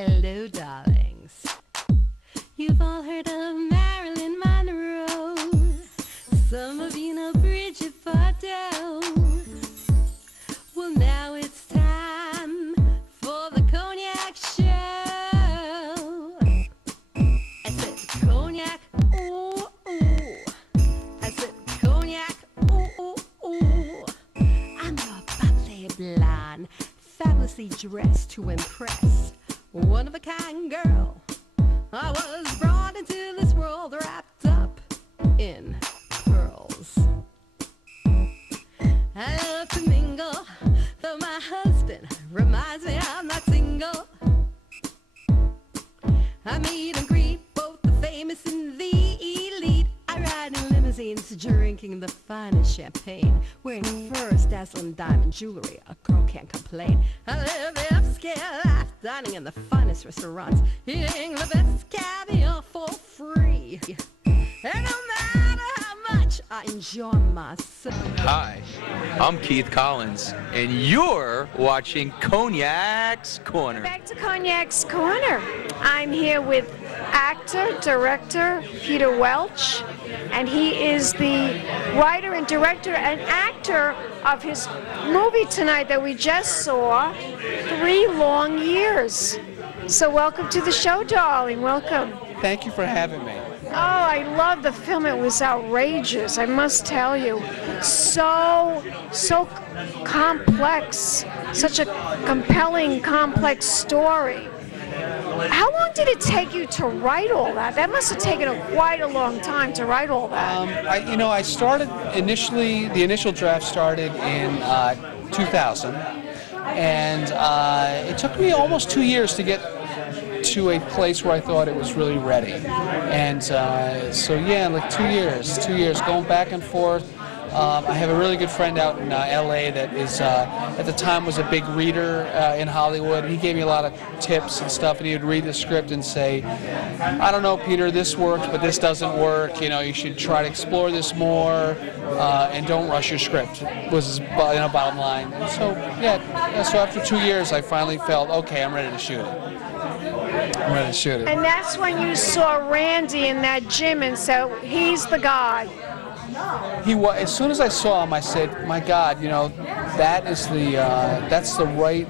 Hello, darlings. You've all heard of Marilyn Monroe. Some of you know Bridget Bardot. Well, now it's time for the Cognac Show. I said cognac, ooh, ooh. I said cognac, ooh, ooh, ooh. I'm your bubbly blonde, fabulously dressed to impress. One-of-a-kind girl. I was brought into this world wrapped up in pearls. I love to mingle, though my husband reminds me I'm not single. I meet and greet both the famous and the elite. I ride in limousines, drinking the finest champagne, wearing furs, dazzling diamond jewelry. A girl can't complain. I live the upscale life, dining in the finest restaurants, eating the best caviar for free. And no matter how much I enjoy myself. Hi, I'm Keith Collins, and you're watching Cognac's Corner. Back to Cognac's Corner. I'm here with actor, director Peter Welch, and he is the writer and director and actor of his movie tonight that we just saw, 3 Long Years. So welcome to the show, darling. Welcome. Thank you for having me. Oh, I love the film. It was outrageous, I must tell you. So complex. Such a compelling, complex story. How long did it take you to write all that? That must have taken quite a long time to write all that. I started initially, the initial draft started in 2000, and it took me almost 2 years to get to a place where I thought it was really ready. And so yeah, like 2 years going back and forth. I have a really good friend out in LA that is, at the time was a big reader in Hollywood. He gave me a lot of tips and stuff, and he would read the script and say, I don't know, Peter, this works, but this doesn't work. You know, you should try to explore this more, and don't rush your script, was his bottom line. And so, yeah, so after 2 years, I finally felt, okay, I'm ready to shoot it. I'm ready to shoot it. And that's when you saw Randy in that gym and said, he's the guy. He was. As soon as I saw him, I said, "My God, you know, that's the right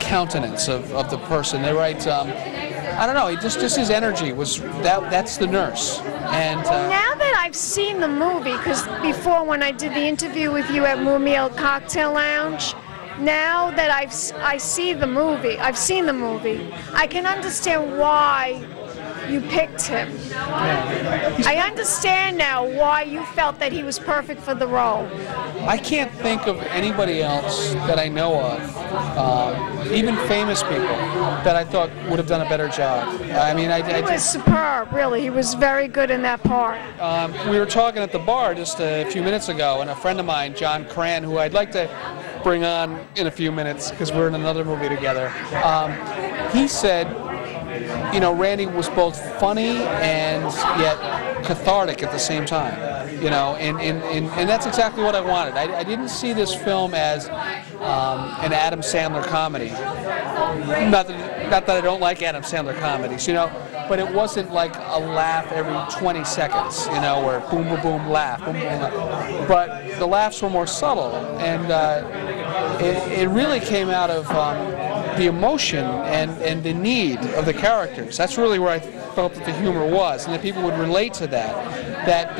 countenance of the person. The right. I don't know. Just his energy was that. That's the nurse." And well, now that I've seen the movie, because before when I did the interview with you at Mumiel Cocktail Lounge, now that I've seen the movie, I can understand why you picked him. I understand now why you felt that he was perfect for the role. I can't think of anybody else that I know of, even famous people, that I thought would have done a better job. I mean, he was superb, really. He was very good in that part. We were talking at the bar just a few minutes ago, and a friend of mine, John Cran, who I'd like to bring on in a few minutes because we're in another movie together, he said, you know, Randy was both funny and yet cathartic at the same time, you know, and that's exactly what I wanted. I didn't see this film as an Adam Sandler comedy. Not that I don't like Adam Sandler comedies, you know, but it wasn't like a laugh every 20 seconds, you know, where boom, boom, boom, laugh, boom, boom, laugh. But the laughs were more subtle, and it really came out of the emotion and the need of the characters. That's really where I felt that the humor was, and that people would relate to that. That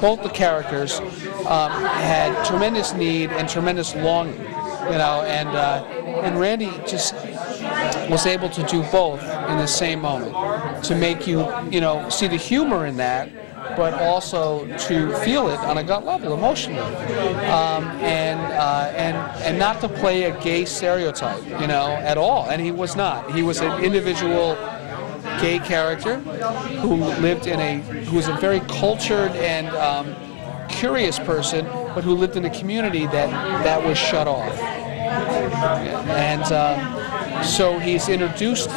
both the characters had tremendous need and tremendous longing, you know, and Randy just was able to do both in the same moment, to make you, you know, see the humor in that, but also to feel it on a gut level, emotionally, and not to play a gay stereotype, you know, at all. And he was not. He was an individual gay character who was a very cultured and curious person, but who lived in a community that was shut off. And so he's introduced.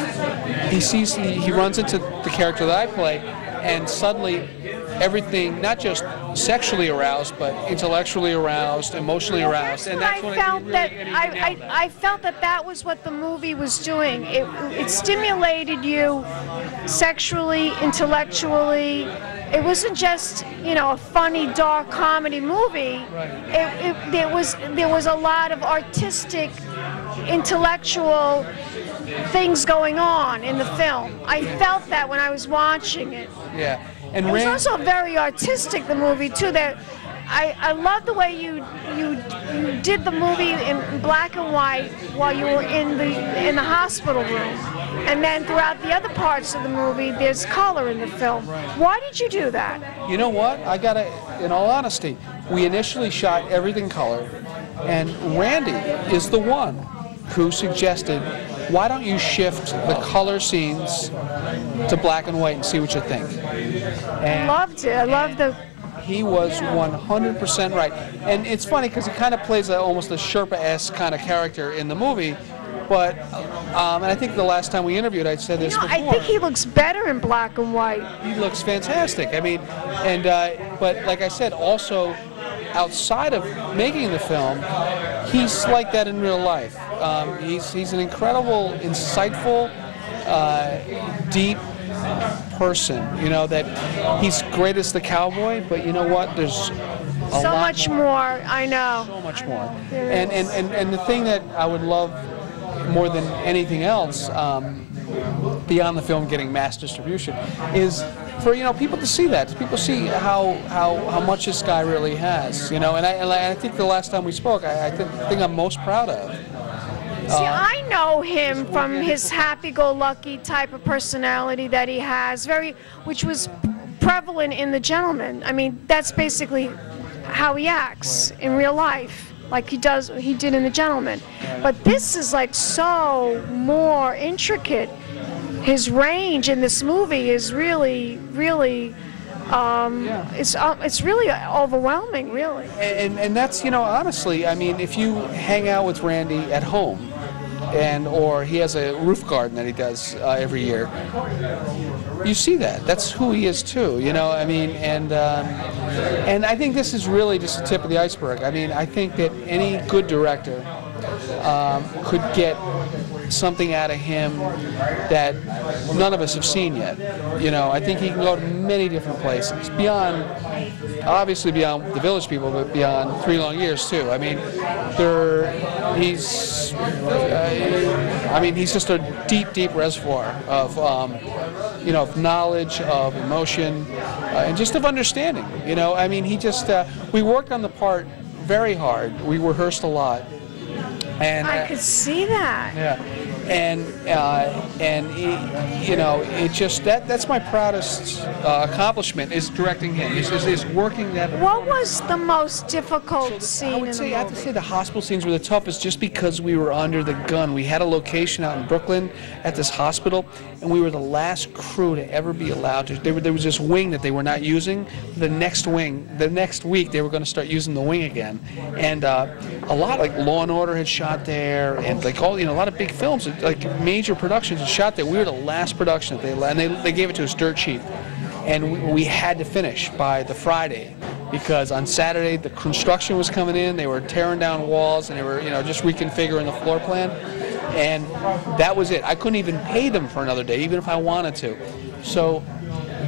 He runs into the character that I play, and suddenly everything, not just sexually aroused, but intellectually aroused, emotionally aroused, and that's what I felt that was what the movie was doing. It stimulated you sexually, intellectually. It wasn't just, you know, a funny, dark comedy movie. Right. There was a lot of artistic, intellectual things going on in the film. I felt that when I was watching it. Yeah. And it was also very artistic, the movie too. That I love the way you did the movie in black and white while you were in the hospital room, and then throughout the other parts of the movie, there's color in the film. Right. Why did you do that? You know what? I gotta, in all honesty, we initially shot everything color, and Randy is the one who suggested, why don't you shift the color scenes to black and white and see what you think? And I loved it. I loved the... He was 100% right. And it's funny because he kind of plays almost a Sherpa-esque kind of character in the movie. But, and I think the last time we interviewed, I said this before. I think he looks better in black and white. He looks fantastic. I mean, and but like I said, also outside of making the film, he's like that in real life. He's an incredible, insightful, deep person. You know, that he's great as the cowboy, but you know what? There's a so lot much more. I know. So much more. And the thing that I would love more than anything else, beyond the film getting mass distribution, is for, you know, people to see that. People see how much this guy really has. You know, and I think the last time we spoke, I think I'm most proud of. See, I know him from his happy-go-lucky type of personality that he has, which was prevalent in The Gentleman. I mean, that's basically how he acts in real life, like he did in The Gentleman. But this is like so more intricate. His range in this movie is really, really, it's really overwhelming, really. And that's, you know, honestly, I mean, if you hang out with Randy at home, or he has a roof garden that he does every year, you see that. That's who he is too, you know. I mean, and I think this is really just the tip of the iceberg. I mean, I think that any good director could get something out of him that none of us have seen yet. You know, I think he can go to many different places, obviously beyond The Village People, but beyond 3 Long Years too. I mean, he's just a deep, deep reservoir of, you know, of knowledge, of emotion, and just of understanding. You know, I mean, we worked on the part very hard. We rehearsed a lot. And I could see that. Yeah, and you know, it just that's my proudest accomplishment, is directing him. Is working that. What was the most difficult scene in the movie? I have to say the hospital scenes were the toughest, just because we were under the gun. We had a location out in Brooklyn at this hospital, and we were the last crew to ever be allowed to. There was this wing that they were not using. The next week they were going to start using the wing again, and a lot, like Law and Order had shot there, and like all, you know, a lot of big films, like major productions had shot there. We were the last production that they gave it to us dirt cheap, and we had to finish by the Friday, because on Saturday the construction was coming in. They were tearing down walls, and they were, you know, just reconfiguring the floor plan, and that was it. I couldn't even pay them for another day, even if I wanted to. So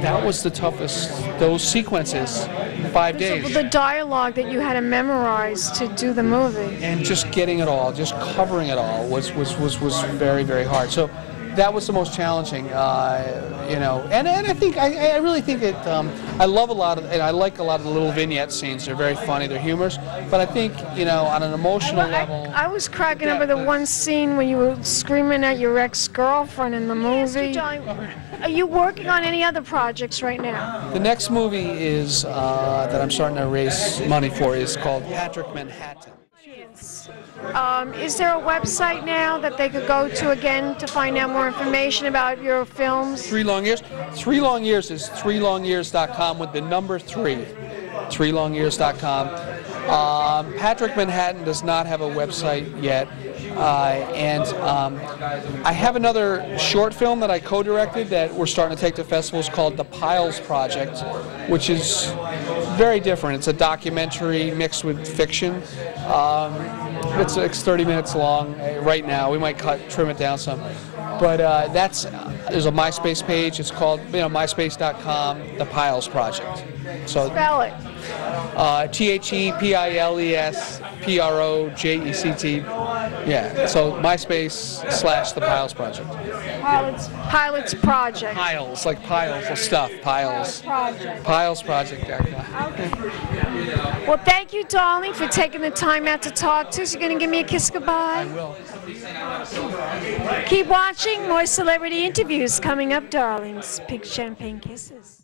that was the toughest, those sequences, 5 days. The dialogue that you had to memorize to do the movie. And just getting it all, just covering it all was very, very hard. So that was the most challenging, you know. And I think, I really think that I love a lot of, and I like a lot of the little vignette scenes. They're very funny, they're humorous. But I think, you know, on an emotional level. I was cracking up with the one scene where you were screaming at your ex-girlfriend in the movie. Are you working on any other projects right now? The next movie is that I'm starting to raise money for is called Patrick Manhattan. Is there a website now that they could go to again to find out more information about your films? 3 Long Years? 3 Long Years is 3longyears.com with the number 3. 3longyears.com. Patrick Manhattan does not have a website yet. I have another short film that I co-directed that we're starting to take to festivals called The Piles Project, which is very different. It's a documentary mixed with fiction. It's 30 minutes long right now. We might trim it down some. But there's a MySpace page. It's called myspace.com, The Piles Project. So Spell it. ThePilesProject. Yeah, so MySpace / The Piles Project. Pilots Project. Piles, like piles of stuff. Piles. Pilesproject.com. Okay. Well, thank you, darling, for taking the time out to talk to us. You're going to give me a kiss goodbye? I will. Keep watching. More celebrity interviews coming up, darlings. Big champagne kisses.